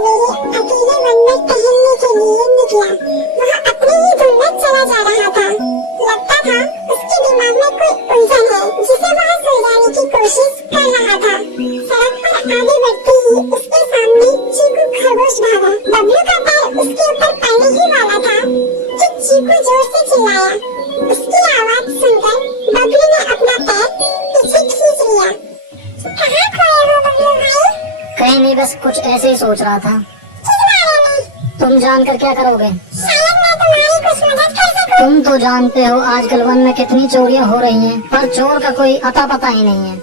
सवेरे अकेले वन में टहलने के लिए निकला। वह अपनी ही धुन में चला जा रहा था। लगता था उसके दिमाग में कोई उलझन है जिसे वह सुलझाने की कोशिश कर रहा था। सड़क पर आगे बढ़ते ही उसके सामने चीकू खरगोश भागा। बबलू का पैर उसके ऊपर पड़ने ही वाला था कि चीकू जोर से चिल्लाया। उसकी आवाज सुनकर बबलू ने अपना पैर पीछे खींच लिया। कहाँ खोए हो बबलू भाई? कहीं नहीं, बस कुछ ऐसे ही सोच रहा था। किस बारे में? तुम जानकर क्या करोगे? शायद मैं तुम्हारी कुछ मदद कर सकूं। तुम तो जानते हो आजकल वन में कितनी चोरियां हो रही हैं, पर चोर का कोई अता पता ही नहीं है।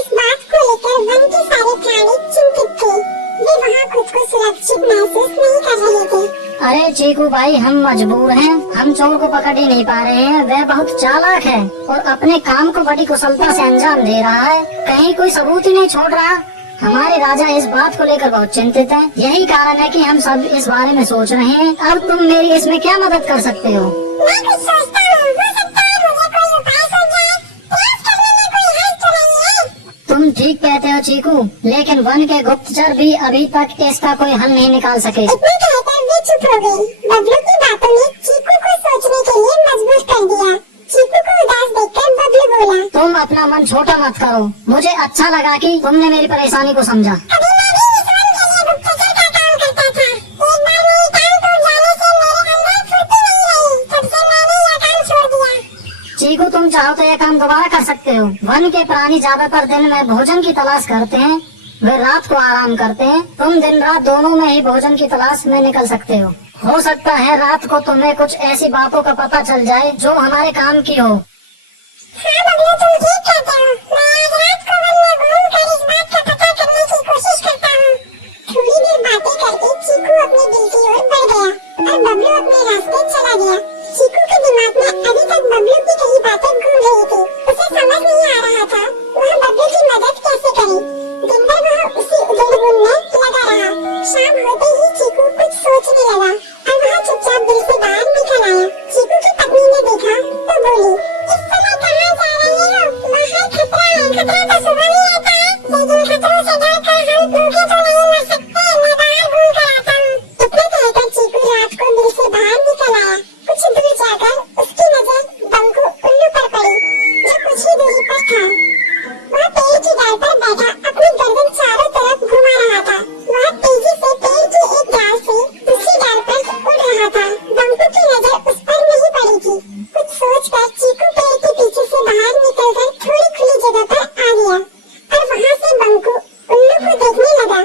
इस बात को लेकर वन के सारे प्राणी चिंतित थे। वे वहाँ खुद को सुरक्षित महसूस नहीं कर रहे थे। अरे चीकू भाई, हम मजबूर हैं। हम चोर को पकड़ ही नहीं पा रहे हैं। वह बहुत चालाक है और अपने काम को बड़ी कुशलता से अंजाम दे रहा है। कहीं कोई सबूत ही नहीं छोड़ रहा। हमारे राजा इस बात को लेकर बहुत चिंतित हैं। यही कारण है कि हम सब इस बारे में सोच रहे हैं। अब तुम मेरी इसमें क्या मदद कर सकते हो? मैं कुछ सोचता हूँ, हो सकता है मुझे कोई उपाय सूझ जाए। प्रयास करने में कोई हर्ज तो नहीं है। तुम ठीक कहते हो चीकू, लेकिन वन के गुप्तचर भी अभी तक इसका कोई हल नहीं निकाल सके। इतना कहकर वे चुप हो गए। बबलू की बातों ने चीकू को सोचने के लिए मजबूर कर दिया। चीकू को उदास देखकर बबलू बोला, तुम अपना मन छोटा मत करो। मुझे अच्छा लगा कि तुमने मेरी परेशानी को समझा। अभी मैं भी इस वन के लिए गुप्तचर का काम करता था। एक बार मेरी टांग टूट जाने से मेरे अंदर फुर्ती नहीं रही। तब से मैंने यह काम छोड़ दिया। चीकू, तुम चाहो तो यह काम दोबारा कर सकते हो। वन के प्राणी ज्यादातर दिन में भोजन की तलाश करते हैं, वे रात को आराम करते हैं। तुम दिन रात दोनों में ही भोजन की तलाश में निकल सकते हो। हो सकता है रात को तुम्हें कुछ ऐसी बातों का पता चल जाए जो हमारे काम की हो। हाँ बबलू, तुम ठीक कहते हो। मैं आज रात को वन में घूमकर इस बात का पता करने की कोशिश करता हूँ। थोड़ी देर बातें करके चीकू अपने बिल की ओर बढ़ गया और बबलू अपने रास्ते चला गया। चीकू के दिमाग में अभी तक बबलू की कई बातें घूम रही थी। उसे समझ नहीं आ रहा था वह बबलू की मदद कैसे करे। दिन भर वह उसी उधेड़-बुन में लगा रहा। शाम होते ही चीकू कुछ सोचने लगा और वह चुपचाप बिल से बाहर निकल आया। चीकू की पत्नी ने देखा तो बोली, इस समय कहाँ जा रहे हो? बाहर खतरा है। खतरा तो सुबह में आता है, लेकिन खतरों से डरकर हम भूखे तो नहीं मर सकते। मैं बाहर घूम कर आता हूँ। इतना कहकर चीकू रात को बिल से बाहर निकल आया। कुछ दूर जाकर उसकी नजर बंकू उल्लू पर पड़ी जो कुछ ही दूरी पर था। वह पेड़ की डाल पर बैठा अपनी गर्दन चारों तरफ घुमा रहा था। वह तेजी से पेड़ की एक डाल से दूसरी डाल पर उड़ रहा था। बंकू की नजर उस पर नहीं पड़ी थी। कुछ सोचकर चीकू पेड़ के पीछे से बाहर निकलकर थोड़ी खुली जगह पर आ गया और वहाँ से बंकू उल्लू को देखने लगा।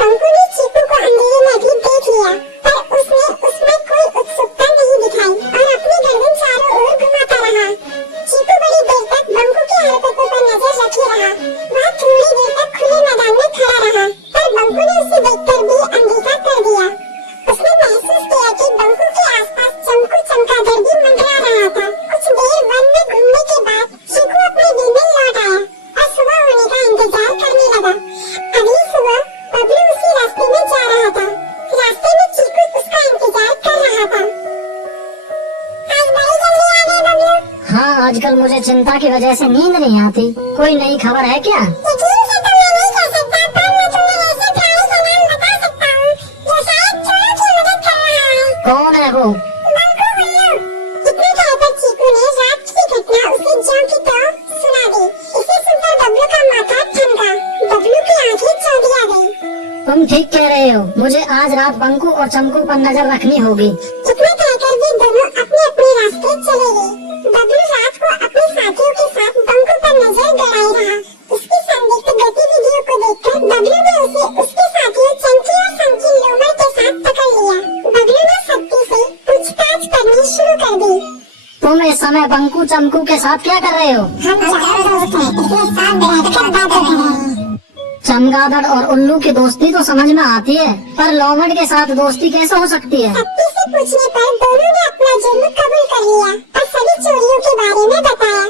बंकू ने चीकू को अंधेरे में भी देख लिया, पर उसने उसमें कोई उत्सुकता नहीं दिखाई और अपनी गर्दन चारों ओर घुमाता रहा। चीकू बड़ी देर तक बंकू की हरकतों पर नजर रखे रहा। वह थोड़ी देर तक खुले मैदान में खड़ा रहा, पर बंकू ने उसे देखकर भी अनदेखा कर दिया। उसने महसूस किया कि बंकू के आसपास चमकू चमगादड़ भी मंडरा रहा था। कुछ देर वन में घूमने के बाद चीकू अपने बिल में लौट आया और सुबह होने का इंतजार करने लगा। अगली सुबह बबलू उसी रास्ते में जा रहा था। रास्ते में चीकू उसका इंतजार कर रहा था। आज बड़ी जल्दी आ गए बबलू। हाँ, आजकल मुझे चिंता की वजह से नींद नहीं आती। कोई नई खबर है क्या? यकीन से तो मैं नहीं कह सकता, पर मैं तुम्हें ऐसे प्राणी का नाम बता सकता हूँ जो शायद चोरों की मदद कर रहा है। कौन है वो? बंकू उल्लू। इतने कहकर चीकू ने रात की घटना उसे ज्यों की त्यों सुना दी। इसे सुनकर बबलू का माथा ठनका। बबलू की आंखें चौंधिया गई। तुम ठीक कह रहे हो। मुझे आज रात बंकू और चमकू पर नजर रखनी होगी। इतना कहकर वे दोनों अपने अपने रास्ते चले गए। बबलू रात को अपने साथियों के साथ बंकू पर नजर गड़ाए रहा। उसकी संदिग्ध गतिविधियों को देखकर बबलू ने उसे उसके साथियों चंकी और संकी लोमड़ के साथ पकड़ लिया। बबलू ने सख्ती से पूछताछ करनी शुरू कर दी। तुम इस समय बंकू चमकू के साथ क्या कर रहे हो? हम चारों दोस्त हैं, इसलिए साथ बैठकर बातें कर रहे हैं। चमगादड़ और उल्लू की दोस्ती तो समझ में आती है, पर लोमड़ के साथ दोस्ती कैसे हो सकती है? सख्ती से पूछने पर दोनों ने अपना जुर्म कबूल कर लिया और सभी चोरियों के बारे में बताया।